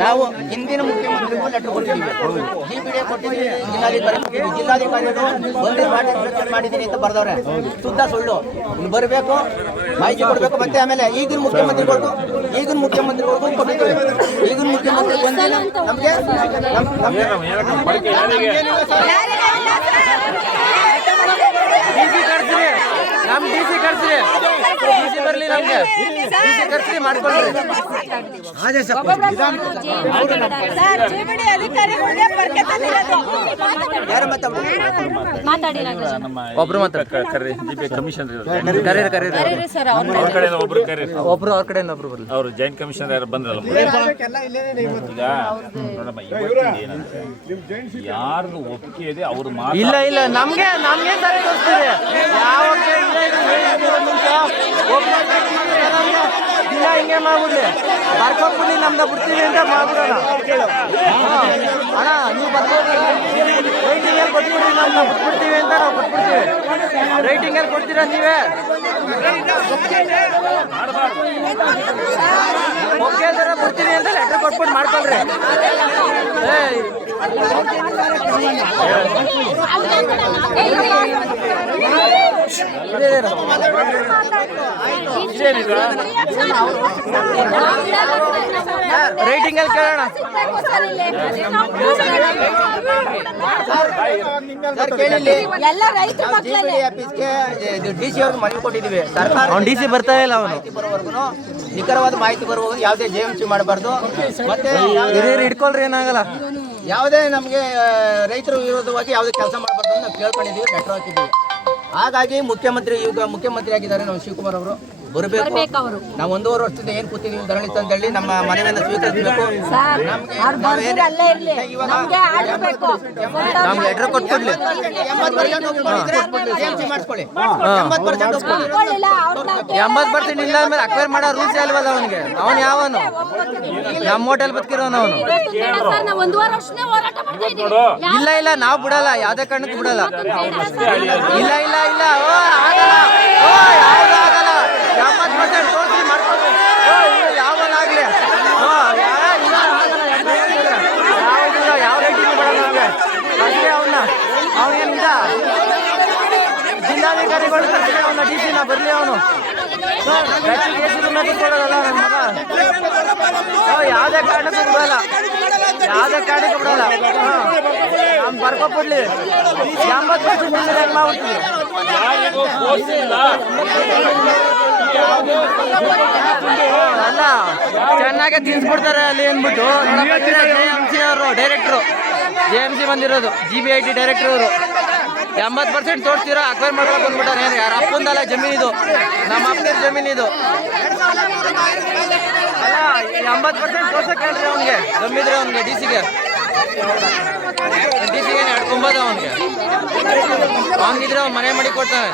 ನಾವು ಹಿಂದಿನ ಮುಖ್ಯಮಂತ್ರಿಗೂ ಲೆಟರ್ ಕೊಟ್ಟಿದ್ದೀವಿ, ಜಿಬಿಡಿ ಕೊಟ್ಟಿದ್ದೀವಿ, ಜಿಲ್ಲಾಧಿಕಾರಿಗಳು ಒಂದೇ ಮಾಡಿದ್ದೀನಿ ಅಂತ ಬರ್ದವ್ರೆ. ಶುದ್ಧ ಸುಳ್ಳು. ಬರಬೇಕು, ಮಾಹಿತಿ ಕೊಡಬೇಕು. ಮತ್ತೆ ಆಮೇಲೆ ಈಗಿನ ಮುಖ್ಯಮಂತ್ರಿಗಳಿಗೂ ಕೊಟ್ಟಿದ್ದೀವಿ. ಈಗಿನ ಮುಖ್ಯಮಂತ್ರಿ ಬಂದಿಲ್ಲ ನಮಗೆ ಡಿಸಿ ಕರ್ಸ್ರಿ ಬರಲಿ, ನಮ್ಗೆ ಡಿಸಿ ಕರ್ಸ್ರಿ ಮಾಡ್ಕೊಳ್ರಿ. ಒಬ್ರು ಒಬ್ರು ಅವ್ರ ಕಡೆಯಿಂದ ಒಬ್ರು ಬರಲಿ. ಅವರು ಜಾಯಿಂಟ್ ಕಮಿಷನರ್ ಯಾರು ಬಂದ್ರಲ್ಲ, ಈಗ ಯಾರ್ದು ಒಪ್ಪಿಗೆ ಇದೆ ಅವ್ರು ಇಲ್ಲ ಇಲ್ಲ ನಮ್ಗೆ ಸರಿ ತೋರಿಸ್ತೀವಿ. ಯಾವ ಇಲ್ಲ ಹಿಂಗೆ ಮಾಡ್ಬಿಡ್ಲಿ, ಬರ್ಕೊಟ್ಬಿಡ್ಲಿ, ನಮ್ದ ಬಿಡ್ತೀವಿ ಅಂತ ಮಾಡ್ಬಿಡೋಣ. ಅಣ್ಣ ನೀವು ರೈಟಿಂಗ್ ಅಲ್ಲಿ ಕೊಟ್ಬಿಡ್ರಿ, ನಮ್ನ ಬಿಟ್ಬಿಡ್ತೀವಿ ಅಂತ ನಾವು ಕೊಟ್ಬಿಡ್ತೀವಿ. ರೈಟಿಂಗ್ ಅಲ್ಲಿ ಕೊಡ್ತೀರಾ ನೀವೇ? ಓಕೆ ಥರ ಕೊಡ್ತೀನಿ ಅಂತ ಲೆಟರ್ ಕೊಟ್ಬಿಟ್ಟು ಮಾಡ್ಕೊಳ್ರಿ. ರೈಟಿಂಗ್ ಅಲ್ಲಿ ಕೇಳೋಣ. ಡಿಸಿ ಅವ್ರಿಗೆ ಮನವಿ ಕೊಟ್ಟಿದ್ದೀವಿ. ಸರ್ಕಾರ ಡಿಸಿ ಬರ್ತಾ ಇಲ್ಲ, ಅವನು ನಿಖರವಾದ ಮಾಹಿತಿ ಬರುವಾಗ ಯಾವುದೇ ಜೆಎಂಸಿ ಮಾಡಬಾರ್ದು. ಮತ್ತೆ ಇಟ್ಕೊಳ್ರಿ, ಏನಾಗಲ್ಲ. ಯಾವುದೇ ನಮಗೆ ರೈತರ ವಿರೋಧವಾಗಿ ಯಾವುದೇ ಕೆಲಸ ಮಾಡಬಾರ್ದು ಅಂತ ನಾವು ಕೇಳ್ಕೊಂಡಿದ್ದೀವಿ, ಲೆಟರ್ ಹಾಕಿದ್ದೀವಿ. ಹಾಗಾಗಿ ಮುಖ್ಯಮಂತ್ರಿ ಆಗಿದ್ದಾರೆ ನಾವು ಶಿವಕುಮಾರ್ ಅವರು ಬರಬೇಕು. ನಾವು 1.5 ವರ್ಷದಿಂದ ಏನ್ ಕೂತಿದ್ದೀವಿ ಧರಣಿ ತಂದೇಳಿ ನಮ್ಮ ಮನವಿಯನ್ನು ಸ್ವೀಕರಿಸಬೇಕು. ಲೆಟರ್ ಕೊಟ್ಬಿಡ್ಲಿ, 80% ಇಲ್ಲ ಮೇಲೆ ಅಕ್ವೈರ್ ಮಾಡೋ ರೂಲ್ಸ್ ಅಲ್ವಲ್ಲ ಅವನಿಗೆ. ಅವನು ಯಾವನು ನಮ್ಮ ಹೋಟೆಲ್ ಬದುಕಿರೋನು ಅವನು. ಇಲ್ಲ ಇಲ್ಲ ನಾವು ಬಿಡಲ್ಲ, ಯಾವ್ದೇ ಕಾರಣಕ್ಕೂ ಬಿಡಲ್ಲ. ಇಲ್ಲ ಇಲ್ಲ ಇಲ್ಲ ಯಾವ್ದು ಆಗಲ್ಲ. 80% ತೋರಿಸಿ ಮಾಡ್ಕೊಂಡು ಯಾವನಾಗ್ಲಿ ಯಾವ ರೇಟಿಂಗ್ ಬಿಡಲ್ಲ ನಮಗೆ. ಅಷ್ಟೇ ಅವನೇನಿಂದ ಜಿಲ್ಲಾಧಿಕಾರಿಗಳು ಅವನ ಡಿಸಿನ ಬರಲಿ. ಅವನು ಕೊಡೋದಲ್ಲ ನನ್ನ ಮಗ. ಯಾವುದೇ ಕಾರಣಕ್ಕೂ ಬಿಡಲ್ಲ, ಯಾವುದೇ ಕಾರಣಕ್ಕೂ ಬಿಡಲ್ಲ. ನಮ್ ಬರ್ಕೊಬಿಡ್ಲಿ. 80% ಹೆಂಗ್ ಮಾಡ್ಬಿಡ್ತೀವಿ. ಅಲ್ಲ ಚೆನ್ನಾಗೆ ತಿನ್ಸ್ಬಿಡ್ತಾರೆ ಅಲ್ಲಿ ಅಂದ್ಬಿಟ್ಟು. JMC ಅವರು ಡೈರೆಕ್ಟ್ರು, JMC ಬಂದಿರೋದು GBIT ಡೈರೆಕ್ಟರ್ ಅವರು. 80% ತೋರಿಸ್ತೀರಾ ಅಕ್ವೈರ್ ಮಾಡ್ಬೇಕು ಅಂದ್ಬಿಟ್ಟಾರೆ. ಯಾರ ಅಪ್ಪಂದಲ್ಲ ಜಮೀನಿದು, ನಮ್ಮ ಅಪ್ಪನ ಜಮೀನಿದು. ಅಲ್ಲ 80% ತೋರ್ಸಕ್ ಹೇಳ್ರಿ ಅವನಿಗೆ, ಗಮ್ಮಿದ್ರೆ ಅವನಿಗೆ ಡಿಸಿಗೆ ನಡ್ಕೊಂಬೋದು. ಅವನಿಗಿದ್ರೆ ಅವ್ನು ಮನೆ ಮಾಡಿ ಕೊಡ್ತಾನೆ.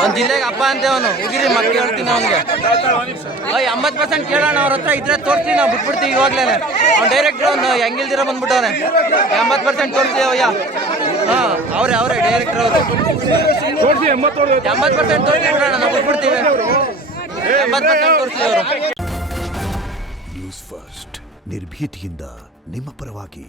ಅವ್ನ ಜಿಲ್ಲೆಗೆ ಹಬ್ಬ ಅಂತ ಅವನು ಹುಗಿರಿ ಮಕ್ಕಳು ಹೇಳ್ತೀನಿ ಅವನಿಗೆ. 80% ಕೇಳೋಣ ಅವ್ರ ಹತ್ರ ಇದ್ರೆ ತೋರಿಸ್ತೀವಿ, ನಾವು ಬಿಟ್ಬಿಡ್ತೀವಿ ಇವಾಗಲೇ. ಅವ್ನು ಡೈರೆಕ್ಟ್ರು ಅವ್ನು ಹೆಂಗಿಲ್ದಿರ ಬಂದ್ಬಿಟ್ಟವ್ರೆ. 80% ತೋರಿಸ್ತೀವಿ ಅವಯ್ಯ. ಅವರೇ ಡೈರೆಕ್ಟರ್ ಅವರು. 80% ತೋರಿಸಿ ಬಿಡೋಣ, ನಾವು ಬಿಟ್ಬಿಡ್ತೀವಿ. 80% ತೋರಿಸ್ತೀವಿ ಅವರು. ನ್ಯೂಸ್ ಫಸ್ಟ್ ನಿರ್ಭೀತಿಯಿಂದ ನಿಮ್ಮ ಪರವಾಗಿ.